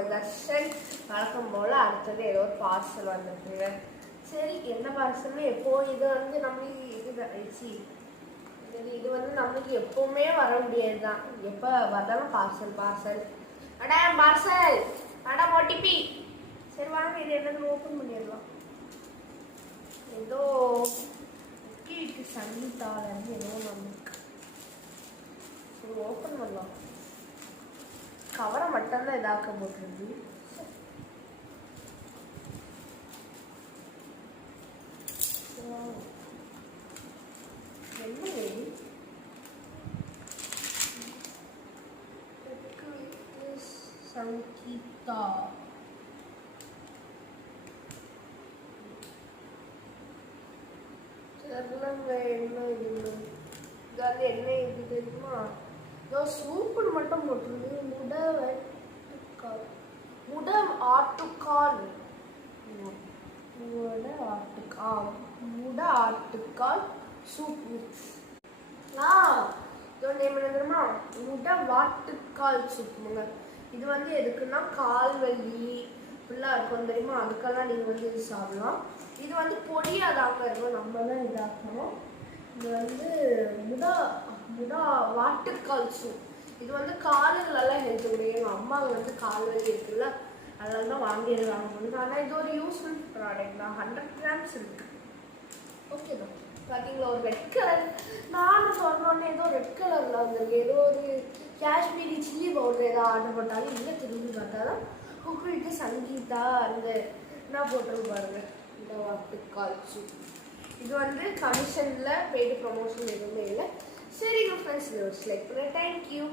உங்கள் தர்ஷன். வழக்கம் போல் அடுத்தது ஏதோ ஒரு பார்சல் வந்துருக்குங்க. சரி, என்ன பார்சல்னு எப்போ இது வந்து நம்மளுக்கு இது வந்து நம்மளுக்கு எப்பவுமே வர முடியாது தான். எப்போ வந்தாலும் பார்சல் அடா பார்சல் அடா ஓடிபி. சரி வாங்க, இது என்னன்னு ஓப்பன் பண்ணிடலாம். ஏதோ வீட்டு சங்கீதாலன்னு ஏதோ நம்மளுக்கு சரி ஓப்பன் பண்ணலாம். கவரை மட்டும்தான் இதாக்க போட்டுருந்து. என்ன வேணும்? சங்கீதா என்ன இது? இதாவது என்ன இது தெரியுமா? இதோ சூப்புன்னு மட்டும் போட்டுருந்து. முட ஆட்டுக்கால் சூப்பு. இதோட நேம் என்ன தெரியுமா? முட வாட்டுக்கால் சூப்புங்க. இது வந்து எதுக்குன்னா கால் வலி ஃபுல்லாக இருக்கும் தெரியுமா, அதுக்கெல்லாம் நீங்கள் வந்து இது சாப்பிடலாம். இது வந்து பொடியாதாங்க இருக்கும், நம்ம தான் இதாக்கணும். இது வந்து முடா வாட்டுக்கால் சூப். இது வந்து காலுங்களெல்லாம் ஹெல்த் முடியும். எங்கள் அம்மாவுக்கு வந்து கால் வலி இருக்குல்ல, அதனால தான் வாங்கிடுவாங்க. ஆனால் இது ஒரு யூஸ்ஃபுல் ப்ராடக்ட் தான். 100 grams இருக்கு. ஓகே தான். பார்த்தீங்களா, ஒரு ரெட் கலர். நானும் சொன்னோன்னே ஏதோ ரெட் கலரில் வந்துருக்கு. ஏதோ ஒரு காஷ்மீரி சில்லி பவுடர் ஏதோ ஆர்டர் போட்டாலும் இல்லை, திரும்பி பார்த்தா தான் குக்கிட்டு சங்கீதா அந்த என்ன போட்டிருக்கு பாருங்க, இந்த வாட்டுக்கால் சூப். இது வந்து கமிஷனில் பெய்டு ப்ரொமோஷன் எதுவுமே இல்லை. சரிங்க ஃப்ரெண்ட்ஸ், இது ஒரு செலக்ட் பண்ணேன். தேங்க்யூ.